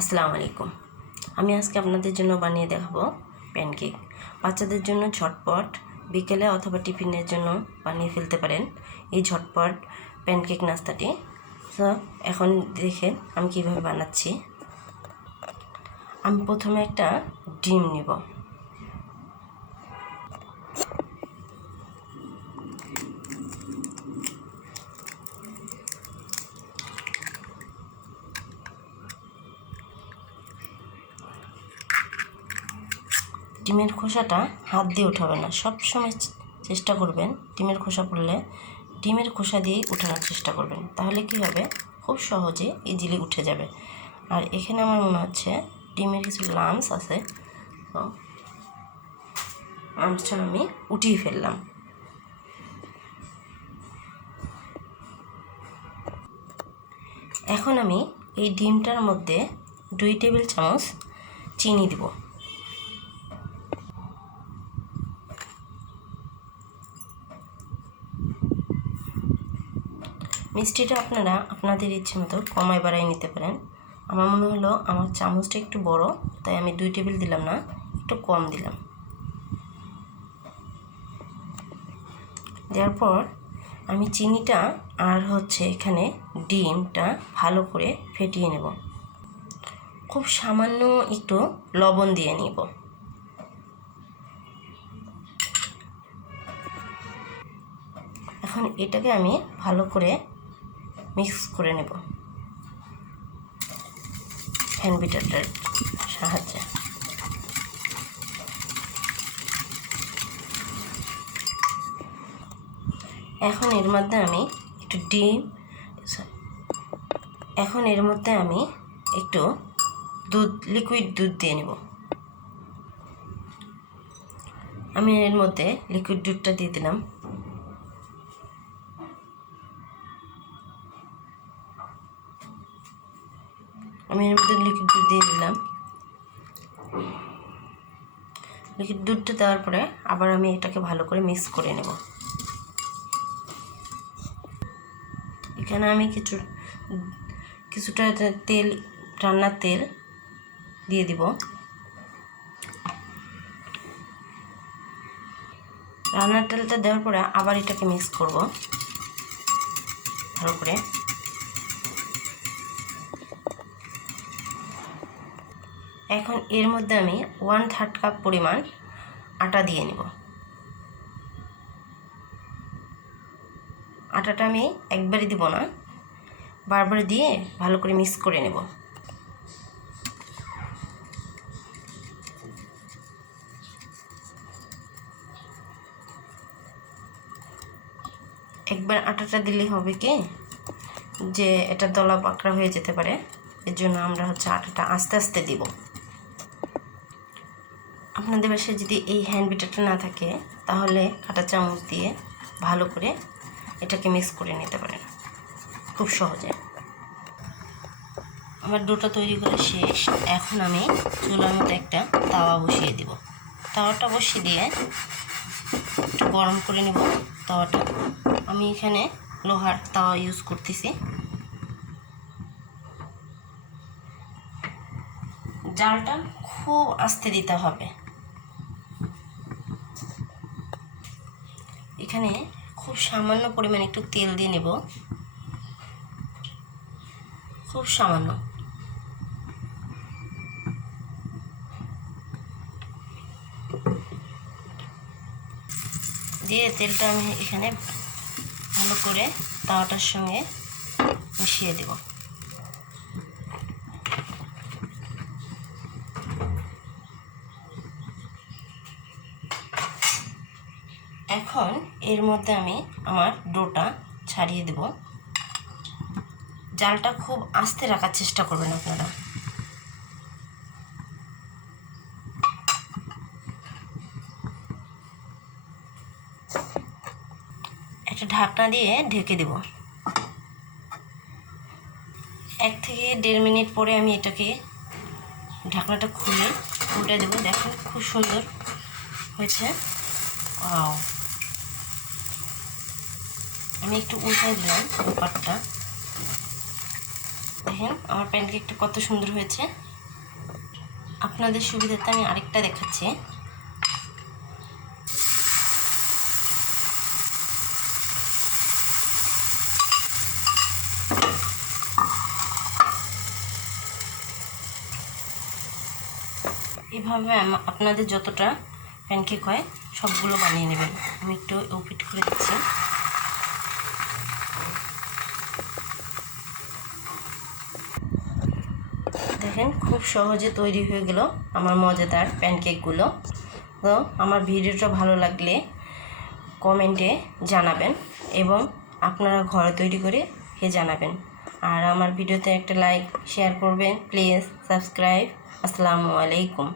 আসসালামু আলাইকুম। আমি আজকে আপনাদের জন্য বানিয়ে দেখাবো প্যানকেক। বাচ্চাদের জন্য ঝটপট বিকেলে অথবা টিফিনের জন্য বানিয়ে ফেলতে পারেন এই ঝটপট প্যানকেক নাস্তাটি। তো এখন দেখেন আমি কীভাবে বানাচ্ছি। আমি প্রথমে একটা ডিম নিব। ডিমের খোসাটা হাত দিয়ে উঠাবে না। সব সময় চেষ্টা করবেন ডিমের খোসা পড়লে ডিমের খোসা দিয়েই উঠানোর চেষ্টা করবেন। তাহলে কি হবে? খুব সহজে ইজিলি উঠে যাবে। আর এখানে আমার মনে হচ্ছে ডিমের কিছু লামস আছে। তো লামসটা আমি উঠিয়ে ফেললাম। এখন আমি এই ডিমটার মধ্যে দুই টেবিল চামচ চিনি দিব। মিষ্টিটা আপনারা আপনাদের ইচ্ছে মতো কমায় বাড়াই নিতে পারেন। আমার মনে হলো আমার চামচটা একটু বড়, তাই আমি দুই টেবিল দিলাম না, একটু কম দিলাম। দেওয়ার পর আমি চিনিটা আর হচ্ছে এখানে ডিমটা ভালো করে ফেটিয়ে নেব। খুব সামান্য একটু লবণ দিয়ে নিব। এখন এটাকে আমি ভালো করে মিক্স করে নেব। হ্যান্ড বিটারটার সাহায্যে। এখন এর মধ্যে আমি একটু ডিম এখন এর মধ্যে আমি একটু দুধ লিকুইড দুধ দিয়ে নেব। আমি এর মধ্যে লিকুইড দুধটা দিয়ে দিলাম। আমি এর মধ্যে লিকুইড দুধ দিয়ে দিলাম। লিকুইড দুধটা দেওয়ার পরে আবার আমি এটাকে ভালো করে মিক্স করে নেব। এখানে আমি কিছু, কিছুটা তেল, রান্নার তেল দিয়ে দিব। রান্নার তেলটা দেওয়ার পরে আবার এটাকে মিক্স করব। ভালো করে। এখন এর মধ্যে আমি ওয়ান থার্ড কাপ পরিমাণ আটা দিয়ে নেব। আটাটা আমি একবারই দিব না, বারবার দিয়ে ভালো করে মিক্স করে নেব। একবার আটাটা দিলেই হবে কি, যে এটা দলা পাকড়া হয়ে যেতে পারে, এর জন্য আমরা হচ্ছে আটাটা আস্তে আস্তে দিব। আপনাদের বাসায় যদি এই হ্যান্ড বিটারটা না থাকে, তাহলে কাঁটা চামচ দিয়ে ভালো করে এটাকে মিক্স করে নিতে পারেন। খুব সহজে। আমার ডোটা তৈরি করে শেষ। এখন আমি চুলার মধ্যে একটা তাওয়া বসিয়ে দিব। তাওয়াটা বসিয়ে দিয়ে একটু গরম করে নেব তাওয়াটা। আমি এখানে লোহার তাওয়া ইউজ করতেছি। জালটা খুব আস্তে দিতে হবে। এখানে খুব সামান্য পরিমাণে একটু তেল দিয়ে নেব। খুব সামান্য। দিয়ে তেলটা আমি এখানে ভালো করে তাওয়াটার সঙ্গে মিশিয়ে দেব। এখন এর মধ্যে আমি আমার ডোটা ছাড়িয়ে দেব। জালটা খুব আস্তে রাখার চেষ্টা করবেন আপনারা। একটা ঢাকনা দিয়ে ঢেকে দেব। এক থেকে দেড় মিনিট পরে আমি এটাকে ঢাকনাটা খুলে উল্টে দেবো। দেখেন খুব সুন্দর হয়েছে। ওয়াও। আমি একটু উল্টাই দিলাম ব্যাপারটা দেখেন, আমার প্যানকেকটা কত সুন্দর হয়েছে। আপনাদের সুবিধাতে আমি আরেকটা দেখাচ্ছি। এভাবে আপনাদের যতটা প্যানকেক হয়, সবগুলো বানিয়ে নেবেন। আমি একটু ওপিট করে দিচ্ছি। দেখেন, খুব সহজে তৈরি হয়ে গেল আমার মজাদার প্যানকেকগুলো তো আমার ভিডিওটা ভালো লাগলে কমেন্টে জানাবেন এবং আপনারা ঘর তৈরি করে হে জানাবেন। আর আমার ভিডিওতে একটা লাইক শেয়ার করবেন প্লিজ সাবস্ক্রাইব আসসালামু আলাইকুম।